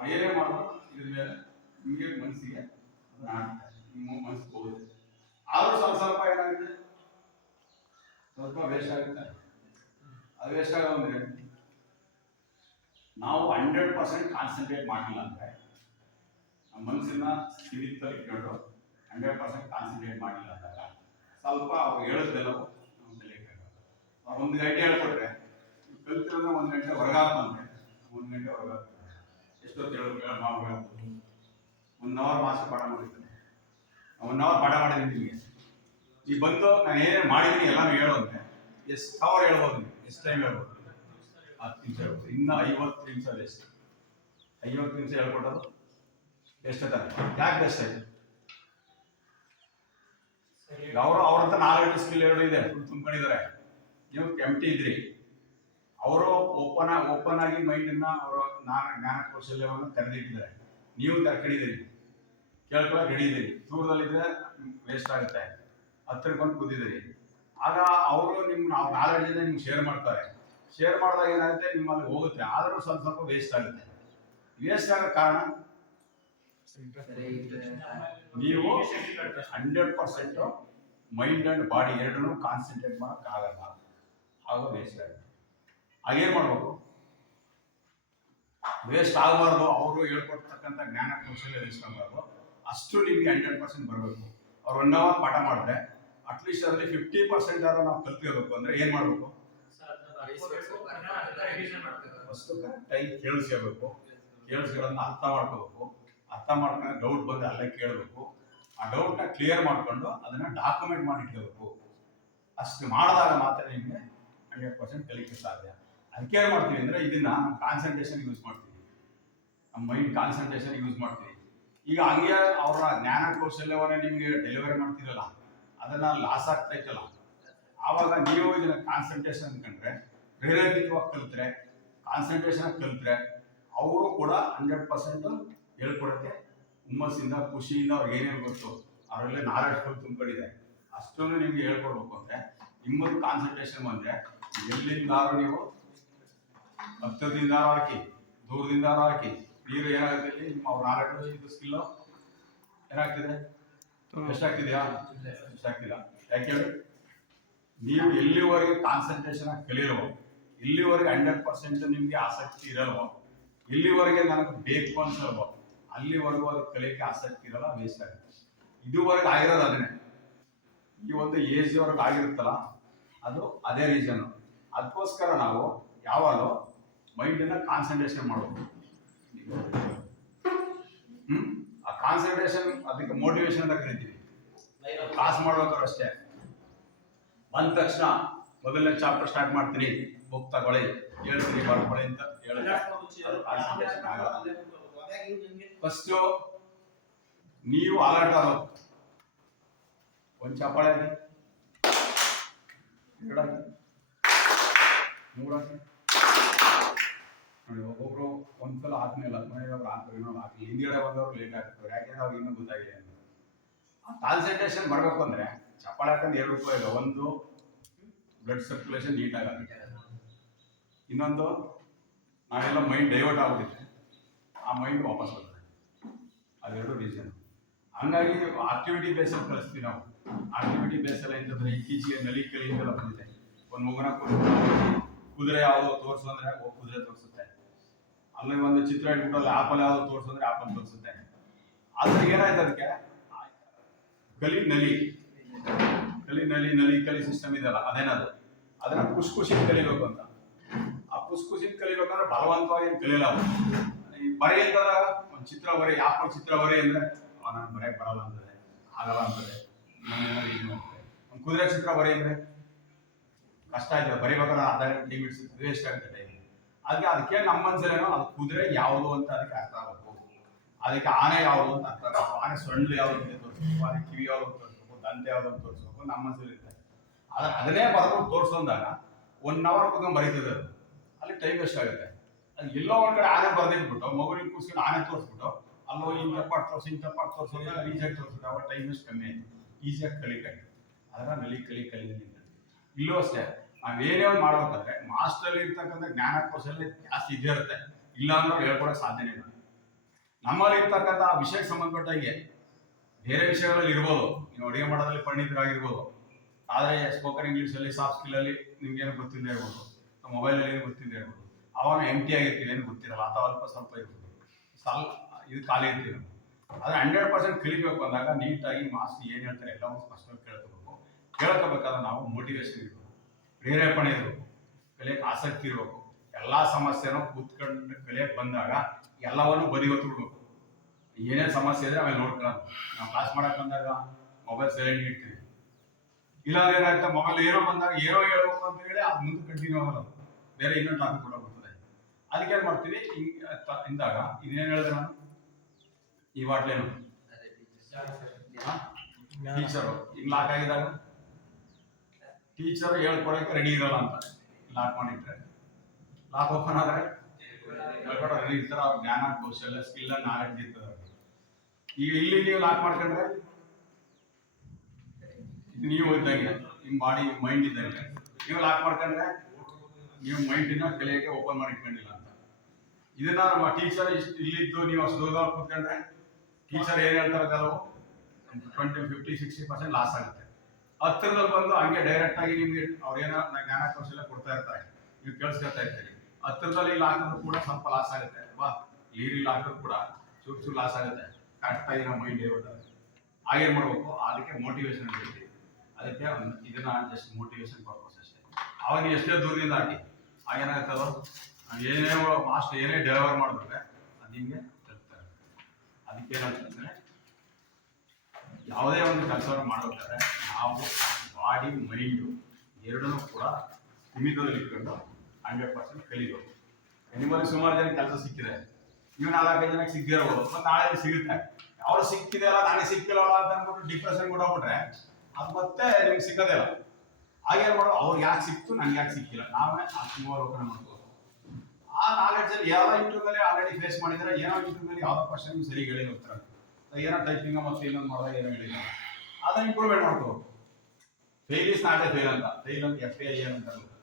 ಅವ್ರು ಏನೇ ಮಾಡೋದು ಇದ್ರ ಮೇಲೆ ನಿಮಗೆ ಮನಸ್ಸಿಗೆ ನಿಮ್ಮ ಮನಸ್ಸಿಗೆ ಹೋಗುತ್ತೆ. ಆದರೂ ಸ್ವಲ್ಪ ಸ್ವಲ್ಪ ಏನಾಗುತ್ತೆ, ಸ್ವಲ್ಪ ವೇಸ್ಟ್ ಆಗುತ್ತೆ. ಅದು ವೇಸ್ಟ್ ಆಗೋದ್ರೆ ನಾವು 100% ಕಾನ್ಸಂಟ್ರೇಟ್ ಮಾಡಿಲ್ಲ ಅಂದರೆ, ನಮ್ಮ ಮನಸ್ಸನ್ನ ಸ್ಥಿಮಿತದಲ್ಲಿ ಇಟ್ಕೊಂಡು 100% ಕಾನ್ಸಂಟ್ರೇಟ್ ಮಾಡಿಲ್ಲ ಅಂದಾಗ ಸ್ವಲ್ಪ ಅವ್ರು ಹೇಳೋದೆಲ್ಲ ನಮ್ಮ ತಲೆಗೆ ಅವ್ರು 1 ಗಂಟೆ ಹೇಳ್ಕೊಟ್ರೆ ಕಲ್ತಿರೋದ್ರೆ 1 ಗಂಟೆ ಹೊರಗಾಗ್ತಂದ್ರೆ 1 ಗಂಟೆ ಹೊರಗಾಗ್ತದೆ. ಎಷ್ಟೊತ್ತು ನಾವು 1 ಅವರ್ ಮಾಸ್ಟರ್ ಪಾಠ ಮಾಡಿರ್ತಾನೆ, 1 ಅವರ್ ಪಾಠ ಮಾಡಿದ್ದೀನಿ ನಿಮಗೆ. ಈಗ ಬಂದು ನಾನು ಏನೇನು ಮಾಡಿದ್ದೀನಿ ಎಲ್ಲಾನು ಹೇಳು ಅಂದರೆ ಎಷ್ಟು ಅವರ್ ಹೇಳ್ಬೋದು, ನೀವು ಎಷ್ಟು ಟೈಮ್ ಹೇಳ್ಬೋದು? 10 ನಿಮಿಷ ಹೇಳ್ಬೋದು. ಇನ್ನು 50 ನಿಮಿಷ ವೇಸ್ಟ್. 50 ನಿಮಿಷ ಹೇಳ್ಕೊಟ್ಟೋದು ಎಷ್ಟಾಗ್ತದೆ? ಯಾಕೆ ಬೆಸ್ಟ್ ಆಯ್ತು? ಅವ್ರಂತ 4 ಸ್ಕಿಲ್ 2 ಇದೆ, ಫುಲ್ ತುಂಬ್ಕೊಂಡಿದ್ದಾರೆ. ನೀವು ಎಂಟಿ ಇದ್ರಿ, ಅವರು ಓಪನ್ ಆಗಿ ಮೈಂಡನ್ನ ಅವರು ಜ್ಞಾನ ಕೌಶಲ್ಯವನ್ನು ತೆರೆದಿಟ್ಟಿದ್ದಾರೆ. ನೀವು ತರ್ಕೊಂಡಿದ್ದೀರಿ, ಕೇಳ್ಕೊಳ್ಳೋಕೆ ರೆಡಿ ಇದ್ದೀರಿ. ದೂರದಲ್ಲಿದ್ದರೆ ವೇಸ್ಟ್ ಆಗುತ್ತೆ. ಹತ್ತಿರಕ್ಕೆ ಬಂದು ಕೂತಿದ್ದೀರಿ. ಆಗ ಅವರು ನಿಮ್ಮ ನಾಲೆಡ್ಜನ್ನ ನಿಮ್ಗೆ ಶೇರ್ ಮಾಡ್ತಾರೆ. ಶೇರ್ ಮಾಡಿದಾಗ ಏನಾಗುತ್ತೆ, ನಿಮ್ಮಲ್ಲಿ ಹೋಗುತ್ತೆ. ಆದರೂ ಸ್ವಲ್ಪ ಸ್ವಲ್ಪ ವೇಸ್ಟ್ ಆಗುತ್ತೆ. ವೇಸ್ಟ್ ಆಗೋ ಕಾರಣ ನೀವು 100% ಮೈಂಡ್ ಅಂಡ್ ಬಾಡಿ ಎರಡನ್ನೂ ಕಾನ್ಸಂಟ್ರೇಟ್ ಮಾಡೋಕ್ಕಾಗಲ್ಲ. ಆಗ ವೇಸ್ಟ್ ಆಗುತ್ತೆ. ಹಾಗೇನು ಮಾಡ್ಬೇಕು? ವೇಸ್ಟ್ ಆಗಬಾರ್ದು. ಅವರು ಹೇಳ್ಕೊಡ್ತಕ್ಕಂಥ ಜ್ಞಾನ ಕೌಶಲ್ಯ ವೇಸ್ಟ್ ಆಗಬಾರ್ದು. ಅಷ್ಟು ನಿಮಗೆ 100% ಬರಬೇಕು. ಅವ್ರು 1 ಅವರ್ ಪಾಠ ಮಾಡಿದ್ರೆ ಅಟ್ಲೀಸ್ಟ್ ಅದರಲ್ಲಿ 50% ಆದ್ರೂ ನಾವು ಕಲ್ತ್ಕೋಬೇಕು. ಅಂದರೆ ಏನು ಮಾಡಬೇಕು? First time ಕೇಳಿಸ್ಕೋಬೇಕು. ಕೇಳಿಸ್ಕೊಳ್ಳೋದನ್ನ ಅರ್ಥ ಮಾಡ್ಕೋಬೇಕು. ಅರ್ಥ ಮಾಡ್ಕೊಂಡು ಡೌಟ್ ಬಂದರೆ ಅಲ್ಲೇ ಕೇಳಬೇಕು. ಆ ಡೌಟ್ನ ಕ್ಲಿಯರ್ ಮಾಡಿಕೊಂಡು ಅದನ್ನು ಡಾಕ್ಯುಮೆಂಟ್ ಮಾಡಿ ಇಟ್ಕೋಬೇಕು. ಅಷ್ಟು ಮಾಡಿದಾಗ ಮಾತ್ರ ನಿಮಗೆ 100% ಕಲಿಕೆ ಸಾಧ್ಯ. ಅದಕ್ಕೆ ಏನು ಮಾಡ್ತೀವಿ ಅಂದರೆ, ಇದನ್ನ ನಮ್ಮ ಕಾನ್ಸಂಟ್ರೇಷನ್ ಯೂಸ್ ಮಾಡ್ತೀವಿ, ನಮ್ಮ ಮೈಂಡ್ ಕಾನ್ಸಂಟ್ರೇಷನ್ ಯೂಸ್ ಮಾಡ್ತೀವಿ. ಈಗ ಹಂಗೆ ಅವರ ಜ್ಞಾನ ಕೌಶಲ್ಯವನ್ನೇ ನಿಮಗೆ ಡೆಲಿವರಿ ಮಾಡ್ತಿರಲ್ಲ, ಅದನ್ನು ಲಾಸ್ ಆಗ್ತಾ ಇತ್ತಲ್ಲ, ಆವಾಗ ನೀವು ಇದನ್ನ ಕಾನ್ಸಂಟ್ರೇಷನ್ ಅಂದ್ಕೊಂಡ್ರೆ, ಪ್ರೇರೇಪಿತವಾಗಿ ಕಲಿತ್ರೆ, ಕಾನ್ಸಂಟ್ರೇಷನ್ ಕಲಿತ್ರೆ ಅವರು ಕೂಡ 100% ಹೇಳ್ಕೊಡೋಕ್ಕೆ ಹುಮ್ಮಸ್ಸಿಂದ ಖುಷಿಯಿಂದ ಅವ್ರಿಗೆ ಏನೇನು ಗೊತ್ತು ಅವರೆಲ್ಲ ನಾಲೆಡ್ಜ್ ತುಂಬಿಕೊಂಡಿದೆ ಅಷ್ಟನ್ನು ನಿಮಗೆ ಹೇಳ್ಕೊಡ್ಬೇಕು. ಅಂದರೆ ನಿಮ್ಮದು ಕಾನ್ಸಂಟ್ರೇಷನ್ ಬಂದರೆ ಎಲ್ಲಿಂದಾರು ನೀವು ಹತ್ತಿರದಿಂದ ಹಾಕಿ ದೂರದಿಂದ ಹಾಕಿ ನೀರು ಏನಾಗುತ್ತೆ, ನಿಮ್ಮ ಅವ್ರ ನಾಲೆಡ್ಜು ಇದು ಸ್ಕಿಲ್ಲು ಏನಾಗ್ತಿದೆ? ಎಷ್ಟಾಗ್ತಿದೆಯಾ? ಎಷ್ಟಾಗ್ತಿಲ್ಲ. ಯಾಕೆ ನೀವು ಎಲ್ಲಿವರೆಗೆ ಕಾನ್ಸಂಟ್ರೇಷನ್ ಕಲಿಯಲ್ವೋ, ಇಲ್ಲಿವರೆಗೆ 100% ನಿಮಗೆ ಆಸಕ್ತಿ ಇರಲ್ವೋ, ಇಲ್ಲಿವರೆಗೆ ನನಗೆ ಬೇಕು ಅನ್ಸಲ್ವೋ, ಅಲ್ಲಿವರೆಗೂ ಅದು ಕಲಿಯಕ್ಕೆ ಆಸಕ್ತಿ ಇರಲ್ಲ, ವೇಸ್ಟ್ ಆಗುತ್ತೆ. ಇದುವರೆಗೆ ಆಗಿರೋದು ಅದನ್ನೇ. ಈ ಒಂದು ಏಜ್ವರೆಗೆ ಆಗಿರುತ್ತಲ್ಲ, ಅದು ಅದೇ ರೀಸನ್ನು. ಅದಕ್ಕೋಸ್ಕರ ನಾವು ಯಾವಾಗಲೂ ಮೈಂಡನ್ನ ಕಾನ್ಸಂಟ್ರೇಷನ್ ಮಾಡಬೇಕು. ಆ ಕಾನ್ಸಂಟ್ರೇಷನ್ ಅದಕ್ಕೆ ಮೋಟಿವೇಶನ್ ಅಂತ ಕರಿತೀವಿ. ಕ್ಲಾಸ್ ಮಾಡ್ಬೇಕಾದ್ರು ಅಷ್ಟೇ, ಬಂದ ತಕ್ಷಣ ಮೊದಲನೇ ಚಾಪ್ಟರ್ ಸ್ಟಾರ್ಟ್ ಮಾಡ್ತೀನಿ, ಬುಕ್ ತಗೊಳ್ಳಿ, ಹೇಳ್ತೀನಿ ಬರ್ಕೊಳ್ಳಿ ಅಂತ ಹೇಳಿದ್ರೆ ಕಾನ್ಸಂಟ್ರೇಷನ್ ಆಗಲ್ಲ. ಫಸ್ಟು ನೀವು ಅಲರ್ಟ್ ಆಗಬೇಕು. ಒಂದು ಚಪ್ಪಾಳೆ ಹಾಕಿ, 2 ಹಾಕಿ, 3 ಹಾಕಿ ನೋಡಿ. ಒಬ್ಬೊಬ್ರು ಒಂದ್ಸಲ ಆದ್ಮೇಲೆ ಮನೆಯವ್ರು ಹಾಕ್ತಾರೆ, ಇನ್ನೊಂದು ಹಾಕಿ, ಹಿಂದಿಗಡೆ ಬಂದವರು ಲೇಟ್ ಆಗ್ತಾರೆ. ಯಾಕೆಂದ್ರೆ ಅವ್ರಿಗೆ ಇನ್ನೂ ಗೊತ್ತಾಗಿದೆ ಅಂತ. ಕಾನ್ಸಂಟ್ರೇಷನ್ ಮಾಡಬೇಕು ಅಂದರೆ ಚಪ್ಪಾಳೆ ಹಾಕಂದು 2 ರೂಪಾಯಿ. ಒಂದು ಬ್ಲಡ್ ಸರ್ಕ್ಯುಲೇಷನ್ ನೀಟಾಗುತ್ತೆ, ಇನ್ನೊಂದು ನಾವೆಲ್ಲ ಮೈಂಡ್ ಡೈವರ್ಟ್ ಆಗುತ್ತೆ, ಆ ಮೈಂಡ್ ವಾಪಸ್ ಬರ್ತದೆ. ಅದೆರಡು ರೀಸನ್. ಹಂಗಾಗಿ ಆಕ್ಟಿವಿಟಿ ಬೇಸಲ್ಲಿ ಕಲಿಸ್ತೀವಿ ನಾವು. ಆಕ್ಟಿವಿಟಿ ಬೇಸಲ್ಲ ಅಂತಂದರೆ ಇತ್ತೀಚೆಗೆ ನಲಿ ಕಲಿ ಅಂತೆಲ್ಲ ಬಂದಿದೆ. ಒಂದು ಮಗುನ ಕುದುರೆ ಯಾವುದು ತೋರಿಸು ಅಂದರೆ ಕುದುರೆ ತೋರಿಸುತ್ತೆ. ಅಲ್ಲಿ ಒಂದು ಚಿತ್ರ ಇಟ್ಬಿಟ್ಟು ಅಲ್ಲಿ ಆಪಲ್ ಯಾವುದು ತೋರಿಸು ಅಂದರೆ ಆಪಲ್ ತೋರಿಸುತ್ತೆ. ಆದ್ರೆ ಏನಾಯ್ತು ಅದಕ್ಕೆ? ಕಲಿ ನಲಿ ಕಲಿ ಸಿಸ್ಟಮ್ ಇದೆಯಲ್ಲ, ಅದೇನದು. ಅದನ್ನ ಖುಷಿ ಕಲಿಬೇಕು ಅಂತ. ಆ ಖುಷಿ ಕಲಿಬೇಕಂದ್ರೆ ಬಲವಂತವಾಗಿ ಕಲಿಯಲ್ಲ. ಬರೀ ಅಂತಂದ್ರೆ ಒಂದು ಚಿತ್ರ ಬರೀ, ಯಾಕೆ ಚಿತ್ರ ಬರೀ ಅಂದರೆ ನಾನು ಬರೆಯಕ್ಕೆ ಬರಲ್ಲ ಅಂತದೆ, ಆಗಲ್ಲ ಅಂತದೆ, ಒಂದು ಕುದುರೆ ಚಿತ್ರ ಬರೀ ಅಂದರೆ ಕಷ್ಟ ಆಯ್ತದೆ. ಬರೀಬೇಕಾದ್ರೆ ಅರ್ಧ ಗಂಟೆ ವೇಸ್ಟ್ ಆಗುತ್ತೆ ಟೈಮ್. ಅದಕ್ಕೆ ನಮ್ಮ ಮನಸ್ಸಲ್ಲೇನೋ ಅದು ಕುದುರೆ ಯಾವುದು ಅಂತ ಅದಕ್ಕೆ ಅರ್ಥ ಆಗಬೇಕು. ಅದಕ್ಕೆ ಆನೆ ಯಾವುದು ಅಂತ ಅರ್ಥ ಆಗಬೇಕು. ಆನೆ ಸೊಂಡ್ಲು ಯಾವುದು ಅಂತ ತೋರಿಸ್ಬೇಕು, ಆನೆ ಕಿವಿ ಯಾವುದು ಅಂತ ತೋರಿಸ್ಬೇಕು, ದಂತೆ ಯಾವುದು ಅಂತ ತೋರಿಸ್ಬೇಕು. ನಮ್ಮ ಮನಸ್ಸಲ್ಲಿ ಇರ್ತದೆ. ಅದನ್ನೇ ಬರ್ಕೊಂಡು ತೋರಿಸೋದಾಗ 1 ಅವರ್ ಕುತ್ಕೊಂಡು ಬರೀತದೆ. ಅದು ಅಲ್ಲಿ ಟೈಮ್ ವೇಸ್ಟ್ ಆಗುತ್ತೆ. ಅದು ಎಲ್ಲೋ ಒಂದು ಕಡೆ ಆನೆ ಬರ್ದಿಟ್ಬಿಟ್ಟು ಮಗುವಿಗೆ ಕೂಸ್ಕೊಂಡು ಆನೆ ತೋರಿಸ್ಬಿಟ್ಟು ಅಲ್ಲೋ ಇಂಥ ಪಾಟ್ ತೋರಿಸೋದು ಈಸಿಯಾಗಿ ತೋರಿಸ್ಬಿಟ್ಟು ಅವಾಗ ಟೈಮ್ ವೇಸ್ಟ್ ಕಮ್ಮಿ ಆಯಿತು, ಈಸಿಯಾಗಿ ಕಲಿಕಾಯ್ತು. ಅದರ ಕಲಿ. ಇಲ್ಲೂ ಅಷ್ಟೇ, ನಾವೇನೇ ಒಂದು ಮಾಡ್ಬೇಕಂದ್ರೆ ಮಾಸ್ಟರಲ್ಲಿ ಇರ್ತಕ್ಕಂಥ ಜ್ಞಾನ ಕೌಶಲ್ಯ ಜಾಸ್ತಿ ಇದ್ದೇ ಇರುತ್ತೆ. ಇಲ್ಲ ಅಂದ್ರೆ ಹೇಳ್ಕೊಡಕ್ಕೆ ಸಾಧ್ಯನೇ ಇಲ್ಲ. ನಮ್ಮಲ್ಲಿ ಇರ್ತಕ್ಕಂಥ ಆ ವಿಷಯಕ್ಕೆ ಸಂಬಂಧಪಟ್ಟಾಗೆ ಬೇರೆ ವಿಷಯಗಳಲ್ಲಿ ಇರ್ಬೋದು, ನೀವು ಅಡುಗೆ ಮಾಡೋದ್ರಲ್ಲಿ ಪರಿಣಿತರಾಗಿರ್ಬೋದು, ಆದರೆ ಸ್ಪೋಕನ್ ಇಂಗ್ಲೀಷಲ್ಲಿ ಸಾಫ್ಟ್ ಸ್ಕಿಲ್ಲಲ್ಲಿ ನಿಮ್ಗೇನು ಗೊತ್ತಿಲ್ಲದೆ ಇರ್ಬೋದು, ಮೊಬೈಲಲ್ಲಿ ಏನು ಗೊತ್ತಿಲ್ಲದೆ ಇರ್ಬೋದು, ಅವಾಗ ಎಂಟಿ ಆಗಿರ್ತೀವಿ, ಏನು ಗೊತ್ತಿರಲ್ಲ ಅಥವಾ ಅಲ್ಪ ಸ್ವಲ್ಪ ಇರ್ಬೋದು, ಇದು ಖಾಲಿ ಇರ್ತೀವಿ. ಆದರೆ 100% ಕಲಿಬೇಕು ಅಂದಾಗ ನೀಟಾಗಿ ಮಾಸ್ಟರ್ ಏನು ಹೇಳ್ತಾರೆ ಎಲ್ಲವೂ ಸ್ಪಷ್ಟವಾಗಿ ಕೇಳ್ಕೋಬೇಕಾದ್ರೆ ನಾವು ಮೋಟಿವೇಶನ್ ಇರಬೇಕು, ಪ್ರೇರೇಪಣೆ ಇರಬೇಕು, ಕಲಿಯಕ್ಕೆ ಆಸಕ್ತಿ ಇರಬೇಕು. ಎಲ್ಲ ಸಮಸ್ಯೆನೂ ಕೂತ್ಕೊಂಡು ಕಲಿಯಕ್ಕೆ ಬಂದಾಗ ಎಲ್ಲವನ್ನೂ ಬದಿಗೊತ್ತಿಡ್ಬೇಕು. ಏನೇನು ಸಮಸ್ಯೆ ಇದ್ರೆ ಆಮೇಲೆ ನೋಡ್ಕೊಳ್ಳೋದು. ನಾವು ಕ್ಲಾಸ್ ಮಾಡಕ್ಕೆ ಬಂದಾಗ ಮೊಬೈಲ್ ಸೈಲೆಂಟ್ ಇಡ್ತೀವಿ, ಇಲ್ಲಾಂದ್ರೆ ಏನಾಗುತ್ತೆ, ಮೊಬೈಲ್ ಏನೋ ಬಂದಾಗ ಏನೋ ಹೇಳ್ಬೇಕು ಅಂತ ಹೇಳಿ ಅದು ಮುಂದೆ ಕಂಟಿನ್ಯೂ ಆಗಲ್ಲ, ಬೇರೆ ಇನ್ನೊಂದು ಟಾಪಿಕ್ ಕೂಡ ಬರ್ತದೆ. ಅದಕ್ಕೆ ಏನು ಮಾಡ್ತೀವಿ ಇಂದಾಗ ಇದನ್ನೇನು ಹೇಳಿದ್ರೆ ನಾನು ಈ ಬಾಟ್ಲೇನು ಟೀಚರು ಈಗ ಲಾಕ್ ಆಗಿದಾಗ ಟೀಚರ್ ಹೇಳ್ಕೊಡಕ್ಕೆ ರೆಡಿ ಇರಲ್ಲ ಅಂತ ಲಾಕ್ ಮಾಡಿಟ್ರೆ, ಲಾಕ್ ಓಪನ್ ಆದರೆ ಹೇಳ್ಕೊಡೋದು ಈ ಥರ ಜ್ಞಾನ ಕೌಶಲ್ಯ ಸ್ಕಿಲ್ ನಾಲೆಡ್ಜ್ ಇರ್ತದೆ. ಈಗ ಇಲ್ಲಿ ನೀವು ಲಾಕ್ ಮಾಡ್ಕೊಂಡ್ರೆ ಇದು ನೀವು ಇದ್ದಂಗೆ ನಿಮ್ಮ ಬಾಡಿ ಮೈಂಡ್ ಇದ್ದಂಗೆ, ನೀವು ಲಾಕ್ ಮಾಡ್ಕೊಂಡ್ರೆ ನೀವು ಮೈಂಡಿನ ಕಲಿಯೋಕ್ಕೆ ಓಪನ್ ಮಾಡಿ ಇಟ್ಕೊಂಡಿಲ್ಲ ಅಂತ. ಇದನ್ನ ನಮ್ಮ ಟೀಚರ್ ಇಲ್ಲಿದ್ದು ನೀವು ಅಷ್ಟು ದೂರ ಕೂತ್ಕೊಂಡ್ರೆ ಟೀಚರ್ ಏನು ಹೇಳ್ತಾರೆ ಕೆಲವು 20, 50, 60% ಲಾಸ್ ಆಗುತ್ತೆ. ಹತ್ತಿರದಲ್ಲಿ ಬಂದು ಹಂಗೆ ಡೈರೆಕ್ಟ್ ಆಗಿ ನಿಮ್ಗೆ ಅವ್ರೇನೋ ಜ್ಞಾನ ಕೌಶಲ್ಯ ಕೊಡ್ತಾ ಇರ್ತಾರೆ, ನೀವು ಕೇಳಿಸ್ಕೊತಾ ಇರ್ತೀರಿ. ಹತ್ತಿರದಲ್ಲಿ ಇಲ್ಲಿ ಹಾಕಿದ್ರು ಕೂಡ ಸ್ವಲ್ಪ ಲಾಸ್ ಆಗುತ್ತೆ ಅಲ್ವಾ, ನೀರಿಲ್ಲ ಹಾಕಿದ್ರು ಕೂಡ ಚೂರು ಲಾಸ್ ಆಗುತ್ತೆ. ಕರೆಕ್ಟಾಗಿ ನಮ್ಮ ಮೈಂಡ್ ಹೇಳ್ತಾರೆ. ಹಾಗೇನು ಮಾಡ್ಬೇಕು, ಅದಕ್ಕೆ ಮೋಟಿವೇಶನ್ ಹೇಳ್ತೀವಿ. ಅದಕ್ಕೆ ಇದನ್ನ ಜಸ್ಟ್ ಮೋಟಿವೇಶನ್ ಪರ್ಪಸ್ ಅಷ್ಟೇ. ಅವಾಗ ನೀವು ಎಷ್ಟೇ ದೂರದಿಂದ ಹಾಕಿ ಆಗೇನಾಗುತ್ತದೋ ಏನೇ ಮಾಸ್ಟ್ ಏನೇ ಡೆಲಿವರ್ ಮಾಡಿದ್ರೆ ಅದು ನಿಮಗೆ ತಲುಪ್ತಾರೆ. ಅದಕ್ಕೆ ಏನಂತಂದ್ರೆ ಯಾವುದೇ ಒಂದು ಕೆಲಸವನ್ನು ಮಾಡಬೇಕಾದ್ರೆ ನಾವು ಬಾಡಿ ಮೈಂಡು ಎರಡನ್ನೂ ಕೂಡ ಸೀಮಿತದಲ್ಲಿ ಇಟ್ಕೊಂಡು 100% ಕಲಿಬೇಕು. ನಿಮ್ಮಲ್ಲಿ ಸುಮಾರು ಜನ ಕೆಲಸ ಸಿಕ್ಕಿದೆ, ನೀವು 4-5 ಜನಕ್ಕೆ ಸಿಕ್ಕಿರಬಹುದು, ಮತ್ತು ನಾಳೆ ಸಿಗುತ್ತೆ. ಅವ್ರು ಸಿಕ್ಕಿದೆ ಅಲ್ಲ ನಾಳೆ ಸಿಕ್ಕಿಲ್ಲ ಅಂತ ಅಂದ್ಬಿಟ್ಟು ಡಿಪ್ರೆಷನ್ ಕೂಡ ಹೋಗ್ಬಿಟ್ರೆ ಅದು ಮತ್ತೆ ನಿಮ್ಗೆ ಸಿಕ್ಕದೇ ಇಲ್ಲ. ಹಾಗೇನು ಮಾಡೋದು, ಅವ್ರಿಗೆ ಯಾಕೆ ಸಿಕ್ತು ನಂಗೆ ಯಾಕೆ ಸಿಕ್ಕಿಲ್ಲ, ನಾವೇ ಆತ್ಮಾವಲೋಕನ ಮಾಡ್ಬೋದು. ಆ ನಾಲೆಡ್ಜಲ್ಲಿ ಯಾವ ಇಂಟರ್ವ್ಯೂನಲ್ಲಿ ಆಲ್ರೆಡಿ ಫೇಸ್ ಮಾಡಿದ್ರೆ, ಏನೋ ಇಂಟರ್ವ್ಯೂನಲ್ಲಿ ಯಾವ ಕ್ವಶನ್ ಸರಿ ಹೇಳಿ ಹೋಗ್ತಾರೆ, ಏನೋ ಟೈಪಿಂಗ್ ಮತ್ತು ಇನ್ನೊಂದು ಮಾಡಿದಾಗ ಏನೋ ಹೇಳಿಲ್ಲ, ಅದನ್ನ ಇಂಪ್ರೂವ್ಮೆಂಟ್ ಮಾಡ್ಕೋಬೇಕು. Fail is not A fail ಅಂತ, ಫೇಲ್ ಅಂತ FAIL ಅಂತ